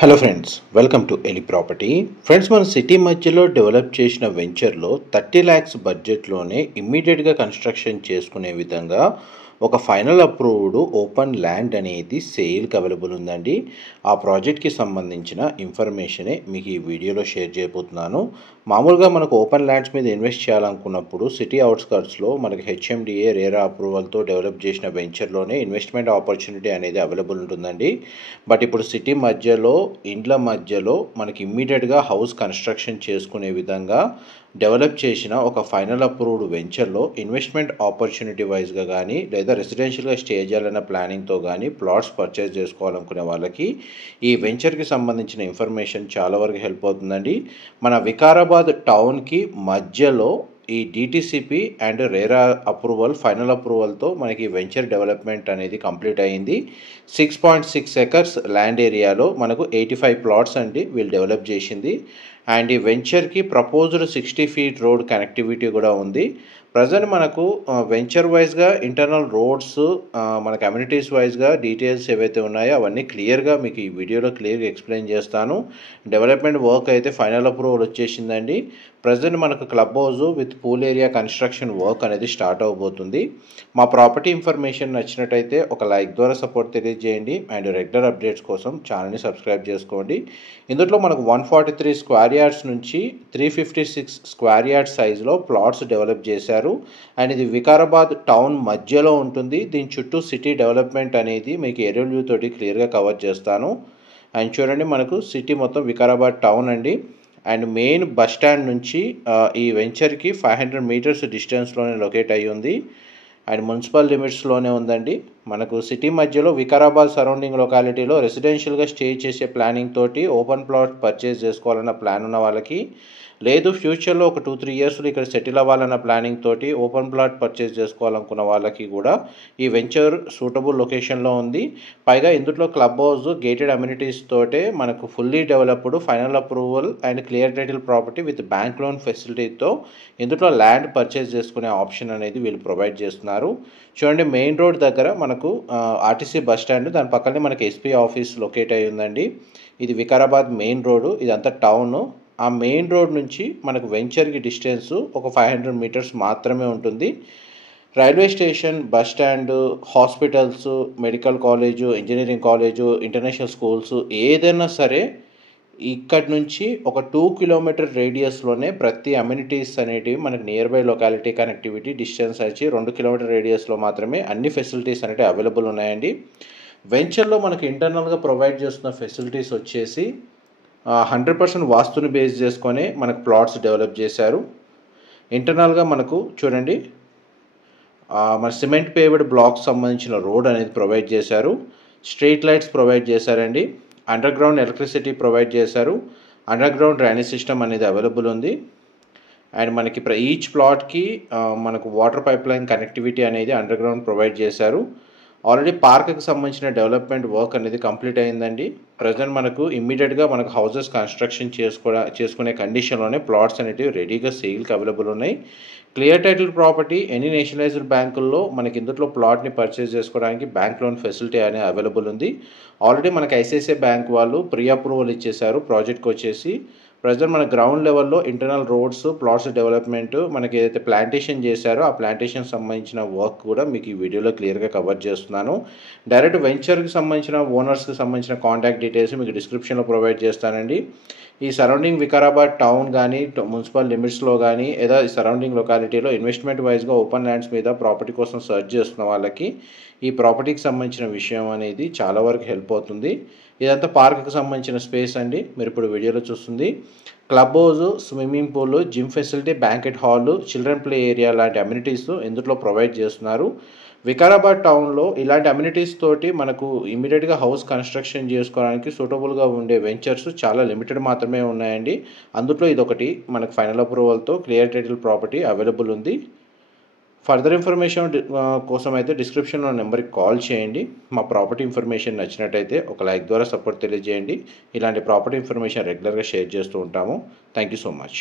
Hello friends, welcome to ఎలి property. Friends, మన city మధ్యలో డెవలప్ చేసిన వెంచర్లో 30 lakhs బడ్జెట్లోనే ఇమ్మీడియట్గా కన్స్ట్రక్షన్ చేసుకునే విధంగా ఒక ఫైనల్ అప్రూవ్డ్ ఓపెన్ ల్యాండ్ అనేది సేల్కి అవైలబుల్ ఉందండి. ఆ ప్రాజెక్ట్కి సంబంధించిన ఇన్ఫర్మేషనే మీకు ఈ వీడియోలో షేర్ చేయబోతున్నాను. మామూలుగా మనకు ఓపెన్ ల్యాండ్స్ మీద ఇన్వెస్ట్ చేయాలనుకున్నప్పుడు సిటీ అవుట్స్కర్ట్స్లో మనకి హెచ్ఎండిఏ రేరా అప్రూవల్తో డెవలప్ చేసిన వెంచర్లోనే ఇన్వెస్ట్మెంట్ ఆపర్చునిటీ అనేది అవైలబుల్ ఉంటుందండి. బట్ ఇప్పుడు సిటీ మధ్యలో ఇండ్ల మధ్యలో మనకి ఇమ్మీడియట్గా హౌస్ కన్స్ట్రక్షన్ చేసుకునే విధంగా డెవలప్ చేసిన ఒక ఫైనల్ అప్రూవ్డ్ వెంచర్లో ఇన్వెస్ట్మెంట్ ఆపర్చునిటీ వైజ్గా కానీ లేదా రెసిడెన్షియల్గా స్టే చేయాలన్న ప్లానింగ్తో కానీ ప్లాట్స్ పర్చేస్ చేసుకోవాలనుకునే వాళ్ళకి ఈ వెంచర్కి సంబంధించిన ఇన్ఫర్మేషన్ చాలా వరకు హెల్ప్ అవుతుందండి. మన వికారాబాద్ టౌన్కి మధ్యలో ఈ DTCP and RERA approval final అప్రూవల్తో మనకి వెంచర్ డెవలప్మెంట్ అనేది కంప్లీట్ అయ్యింది. 6.6 acres ల్యాండ్ ఏరియాలో మనకు 85 plots అండి వీళ్ళు డెవలప్ చేసింది. అండ్ ఈ వెంచర్కి ప్రపోజ్డ్ 60 feet రోడ్ కనెక్టివిటీ కూడా ఉంది. ప్రజెంట్ మనకు వెంచర్ వైజ్గా ఇంటర్నల్ రోడ్స్ మనకు కమ్యూనిటీస్ వైజ్గా డీటెయిల్స్ ఏవైతే ఉన్నాయో అవన్నీ క్లియర్గా మీకు ఈ వీడియోలో క్లియర్గా ఎక్స్ప్లెయిన్ చేస్తాను. డెవలప్మెంట్ వర్క్ అయితే ఫైనల్ అప్రూవల్ వచ్చేసిందండి. ప్రజెంట్ మనకు club house with pool area construction work అనేది స్టార్ట్ అవబోతుంది. మా ప్రాపర్టీ ఇన్ఫర్మేషన్ నచ్చినట్టయితే ఒక లైక్ ద్వారా సపోర్ట్ తెలియజేయండి అండ్ రెగ్యులర్ అప్డేట్స్ కోసం ఛానల్ని సబ్స్క్రైబ్ చేసుకోండి. ఇందులో మనకు 143 square yards నుంచి 356 square yards సైజులో ప్లాట్స్ డెవలప్ చేశారు. అండ్ ఇది వికారాబాద్ టౌన్ మధ్యలో ఉంటుంది. దీని చుట్టూ సిటీ డెవలప్మెంట్ అనేది మీకు ఏరియల్ వ్యూ తోటి క్లియర్గా కవర్ చేస్తాను. అండ్ చూడండి, మనకు సిటీ మొత్తం వికారాబాద్ టౌన్ అండి. అండ్ మెయిన్ బస్ స్టాండ్ నుంచి ఈ వెంచర్కి 500 meters డిస్టెన్స్లోనే లొకేట్ అయ్యి ఉంది. అండ్ మున్సిపల్ లిమిట్స్లోనే ఉందండి. మనకు సిటీ మధ్యలో వికారాబాద్ సరౌండింగ్ లొకాలిటీలో రెసిడెన్షియల్గా స్టే చేసే ప్లానింగ్ తోటి ఓపెన్ ప్లాట్ పర్చేస్ చేసుకోవాలన్న ప్లాన్ ఉన్న వాళ్ళకి, లేదు ఫ్యూచర్లో ఒక 2-3 yearsలో ఇక్కడ సెటిల్ అవ్వాలన్న ప్లానింగ్ తోటి ఓపెన్ ప్లాట్ పర్చేస్ చేసుకోవాలనుకున్న వాళ్ళకి కూడా ఈ వెంచర్ సూటబుల్ లొకేషన్లో ఉంది. పైగా ఇందులో క్లబ్ హౌస్ గేటెడ్ అమ్యూనిటీస్ తోటే మనకు fully developed final approval and clear title property with bank loan ఫెసిలిటీతో ఇందులో ల్యాండ్ పర్చేస్ చేసుకునే ఆప్షన్ అనేది వీళ్ళు ప్రొవైడ్ చేస్తున్నారు. చూడండి, మెయిన్ రోడ్ దగ్గర మనకు ఆర్టీసీ బస్ స్టాండ్, దాని పక్కనే మనకి ఎస్పీ ఆఫీస్ లొకేట్ అయి ఉందండి. ఇది వికారాబాద్ మెయిన్ రోడ్డు, ఇదంతా టౌన్. ఆ మెయిన్ రోడ్ నుంచి మనకు వెంచర్కి డిస్టెన్స్ ఒక 500 meters మాత్రమే ఉంటుంది. Railway station, bus stand, hospitals, medical college, engineering college, international schools ఏదైనా సరే ఇక్కడి నుంచి ఒక 2 kilometer రేడియస్లోనే ప్రతి అమ్యూనిటీస్ అనేటివి మనకి near by locality connectivity distance వచ్చి 2 kilometer రేడియస్లో మాత్రమే అన్ని ఫెసిలిటీస్ అనేవి అవైలబుల్ ఉన్నాయండి. వెంచర్లో మనకి ఇంటర్నల్గా ప్రొవైడ్ చేస్తున్న ఫెసిలిటీస్ వచ్చేసి 100% వాస్తుని బేస్ చేసుకొని మనకు ప్లాట్స్ డెవలప్ చేశారు. ఇంటర్నల్గా మనకు చూడండి, మన సిమెంట్ పేవ్డ్ బ్లాక్స్ సంబంధించిన రోడ్ అనేది ప్రొవైడ్ చేశారు. స్ట్రీట్ లైట్స్ ప్రొవైడ్ చేశారండి. అండర్ గ్రౌండ్ ఎలక్ట్రిసిటీ ప్రొవైడ్ చేశారు. అండర్ గ్రౌండ్ డ్రైనేజ్ సిస్టమ్ అనేది అవైలబుల్ ఉంది. అండ్ మనకి ఈచ్ ప్లాట్కి మనకు వాటర్ పైప్ లైన్ కనెక్టివిటీ అనేది అండర్ గ్రౌండ్ ప్రొవైడ్ చేశారు. ఆల్రెడీ పార్క్కి సంబంధించిన డెవలప్మెంట్ వర్క్ అనేది కంప్లీట్ అయిందండి. ప్రజెంట్ మనకు ఇమ్మీడియట్గా మనకు హౌసెస్ కన్స్ట్రక్షన్ చేసుకునే కండిషన్లోనే ప్లాట్స్ అనేటివి రెడీగా సేల్కి అవైలబుల్ ఉన్నాయి. Clear title property any nationalised బ్యాంకుల్లో మనకి ఇందులో ప్లాట్ని పర్చేస్ చేసుకోవడానికి బ్యాంక్ లోన్ ఫెసిలిటీ అనేది అవైలబుల్ ఉంది. ఆల్రెడీ మనకి ఐసిఐసిఐ బ్యాంక్ వాళ్ళు ప్రీ అప్రూవల్ ఇచ్చేశారు ప్రాజెక్ట్కి వచ్చేసి. ప్రజెంట్ మన గ్రౌండ్ లెవెల్లో ఇంటర్నల్ రోడ్స్, ప్లాట్స్ డెవలప్మెంట్, మనకి ఏదైతే ప్లాంటేషన్ చేశారో ఆ ప్లాంటేషన్ సంబంధించిన వర్క్ కూడా మీకు ఈ వీడియోలో క్లియర్గా కవర్ చేస్తున్నాను. డైరెక్ట్ వెంచర్కి సంబంధించిన ఓనర్స్కి సంబంధించిన కాంటాక్ట్ డీటెయిల్స్ మీకు డిస్క్రిప్షన్లో ప్రొవైడ్ చేస్తానండి. ఈ సరౌండింగ్ వికారాబాద్ టౌన్ కానీ మున్సిపల్ లిమిట్స్లో కానీ లేదా ఈ సరౌండింగ్ లొకాలిటీలో ఇన్వెస్ట్మెంట్ వైజ్గా ఓపెన్ ల్యాండ్స్ మీద ప్రాపర్టీ కోసం సెర్చ్ చేస్తున్న వాళ్ళకి ఈ ప్రాపర్టీకి సంబంధించిన విషయం అనేది చాలా వరకు హెల్ప్ అవుతుంది. ఇదంతా పార్క్కి సంబంధించిన స్పేస్ అండి. మీరు ఇప్పుడు వీడియోలో చూస్తుంది club house, swimming pool, gym facility, banquet hall, children play area లాంటి అమ్యూనిటీస్ ఇందులో ప్రొవైడ్ చేస్తున్నారు. వికారాబాద్ టౌన్లో ఇలాంటి అమ్యూనిటీస్ తోటి మనకు ఇమీడియట్గా హౌస్ కన్స్ట్రక్షన్ చేసుకోవడానికి సూటబుల్గా ఉండే వెంచర్స్ చాలా లిమిటెడ్ మాత్రమే ఉన్నాయండి. అందులో ఇదొకటి మనకు ఫైనల్ అప్రూవల్తో క్లియర్ టైటిల్ ప్రాపర్టీ అవైలబుల్ ఉంది. ఫర్దర్ ఇన్ఫర్మేషన్ కోసం అయితే డిస్క్రిప్షన్లో నెంబర్కి కాల్ చేయండి. మా ప్రాపర్టీ ఇన్ఫర్మేషన్ నచ్చినట్టయితే ఒక లైక్ ద్వారా సపోర్ట్ తెలియజేయండి. ఇలాంటి ప్రాపర్టీ ఇన్ఫర్మేషన్ రెగ్యులర్గా షేర్ చేస్తూ ఉంటాము. Thank you so much.